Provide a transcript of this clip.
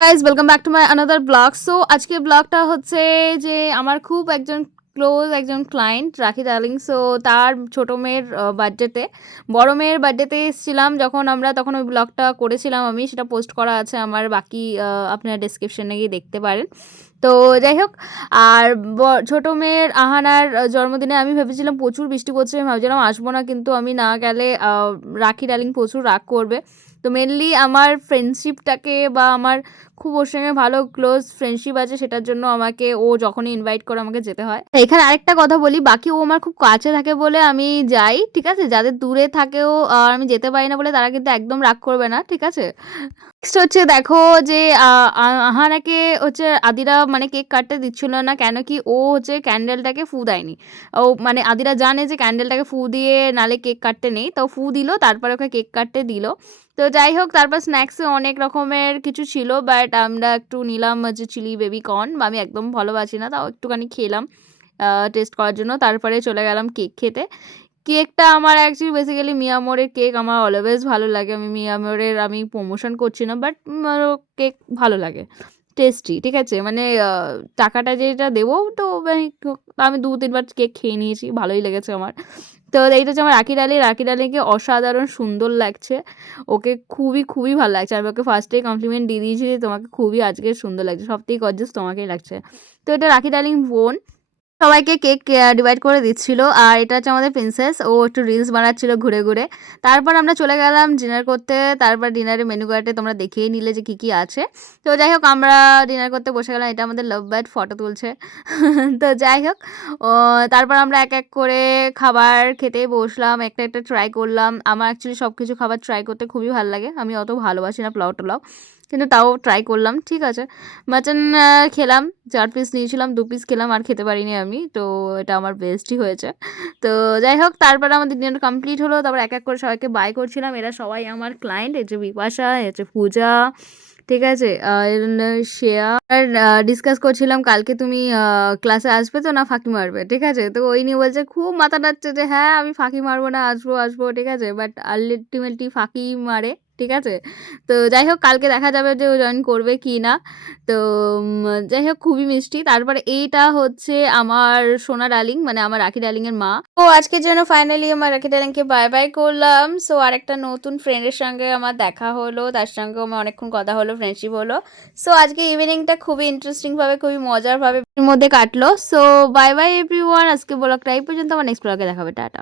Guys welcome back to my another blog. So আজকে ব্লগটা হচ্ছে যে আমার খুব একজন ক্লোজ একজন ক্লায়েন্ট রাখি ডার্লিং। সো তার ছোট মেয়ের বার্থডেতে, বড় মেয়ের বার্থডেতে এসেছিলাম যখন আমরা, তখন ওই ব্লগটা করেছিলাম আমি, সেটা পোস্ট করা আছে আমার, বাকি আপনারা ডিসক্রিপশনে গিয়ে দেখতে পারেন। তো যাই হোক, আর ছোট মেয়ের আহানার জন্মদিনে আমি ভেবেছিলাম প্রচুর বৃষ্টি পড়ছে, আমি ভাবছিলাম আসবো না, কিন্তু আমি না গেলে রাখি ডার্লিং প্রচুর রাগ করবে। তো মেনলি আমার ফ্রেন্ডশিপটাকে বা আমার খুব ওর সঙ্গে ভালো ক্লোজ ফ্রেন্ডশিপ আছে, সেটার জন্য আমাকে ও যখনই ইনভাইট করে আমাকে যেতে হয়। এখানে আরেকটা কথা বলি, বাকি ও আমার খুব কাছে থাকে বলে আমি যাই, ঠিক আছে? যাদের দূরে থাকেও আর আমি যেতে পারি না বলে তারা কিন্তু একদম রাগ করবে না, ঠিক আছে? নেক্সট হচ্ছে দেখো যে আহানাকে হচ্ছে আদিরা মানে কেক কাটতে দিচ্ছিল না, কেন কি ও হচ্ছে ক্যান্ডেলটাকে ফু দেয়নি। ও মানে আদিরা জানে যে ক্যান্ডেলটাকে ফু দিয়ে নালে কেক কাটতে নেই, তো ফু দিল, তারপরে ওকে কেক কাটতে দিল। তো যাই হোক, তারপর স্ন্যাক্সে অনেক রকমের কিছু ছিল, বাট আমরা একটু নিলাম হচ্ছে চিলি বেবি কর্ন, আমি একদম ভালোবাসি না, তাও একটুখানি খেলাম টেস্ট করার জন্য। তারপরে চলে গেলাম কেক খেতে। কেকটা আমার অ্যাকচুয়ালি বেসিক্যালি মিয়ামোরের কেক আমার অলওয়েজ ভালো লাগে। আমি মিয়ামোরের আমি প্রমোশন করছি না, বাট কেক ভালো লাগে, টেস্টি, ঠিক আছে? মানে টাকাটা যেটা দেবো তো আমি ২-৩ বার কেক খেয়ে নিয়েছি, ভালোই লেগেছে আমার। তো এইটা হচ্ছে আমার রাখি ডালি। রাখি ডালিকে অসাধারণ সুন্দর লাগছে। ওকে খুবই, খুবই ভালো লাগছে। আমি ওকে ফার্স্টেই কমপ্লিমেন্ট দিয়ে দিয়েছি যে, "তোমাকে খুবই আজকে সুন্দর লাগছে। সবথেকে গর্জাস তোমাকেই লাগছে।" তো এটা রাখি ডালিং বোন। সবাইকে কেক ডিভাইড করে দিচ্ছিল। আর এটা হচ্ছে আমাদের প্রিন্সেস। ও একটু রিলস বানাচ্ছিল ঘুরে, ঘুরে। তারপর আমরা চলে গেলাম ডিনার করতে। তারপর ডিনারের মেনু কার্ডে তোমরা দেখেই নিলে যে কী, কী আছে। তো যাই হোক, আমরা ডিনার করতে বসে গেলাম। এটা আমাদের লাভ বার্ড ফটো তুলছে। তো যাই হোক, ও তারপর আমরা এক, এক করে খাবার খেতে বসলাম। একটা, একটা ট্রাই করলাম। আমার অ্যাকচুয়ালি সব কিছু খাবার ট্রাই করতে খুবই ভালো লাগে। আমি অত ভালোবাসি না পোলাও-টোলাও। কিন্তু তাও ট্রাই করলাম, ঠিক আছে? মাটন খেলাম। ৪ পিস নিয়েছিলাম, ২ পিস খেলাম, আর খেতে পারিনি আমি। তো এটা আমার বেস্টই হয়েছে। তো যাই হোক, তারপরে আমাদের ডিনার কমপ্লিট হলো। তারপর এক, এক করে সবাইকে বাই করছিলাম। এরা সবাই আমার ক্লায়েন্ট। এই যে বিপাশা, এই হচ্ছে পূজা, ঠিক আছে? শ্রেয়া। আর ডিসকাস করছিলাম কালকে তুমি ক্লাসে আসবে তো না ফাঁকি মারবে, ঠিক আছে? তো ওই নিয়ে বলছে, খুব মাথা নাড়ছে যে হ্যাঁ, আমি ফাঁকি মারবো না, আসবো, আসবো, ঠিক আছে? বাট আল্টিমেটলি ফাঁকি মারে, ঠিক আছে? তো যাই হোক, কালকে দেখা যাবে যে ও জয়েন করবে কি না। তো যাই হোক, খুবই মিষ্টি। তারপরে এইটা হচ্ছে আমার সোনা ডার্লিং, মানে আমার রাখি ডার্লিংয়ের মা। তো আজকের জন্য ফাইনালি আমার রাখি ডার্লিংকে বাই বাই করলাম। সো আরেকটা নতুন ফ্রেন্ডের সঙ্গে আমার দেখা হলো, তার সঙ্গেও আমার অনেকক্ষণ কথা হলো, ফ্রেন্ডশিপ হলো। সো আজকে ইভিনিংটা খুবই ইন্টারেস্টিংভাবে, খুবই মজারভাবে মধ্যে কাটলো। So bye bye everyone. আজকে ব্লগটা এই পর্যন্ত, আমার নেক্সট ব্লগে দেখা হবে। টাটা।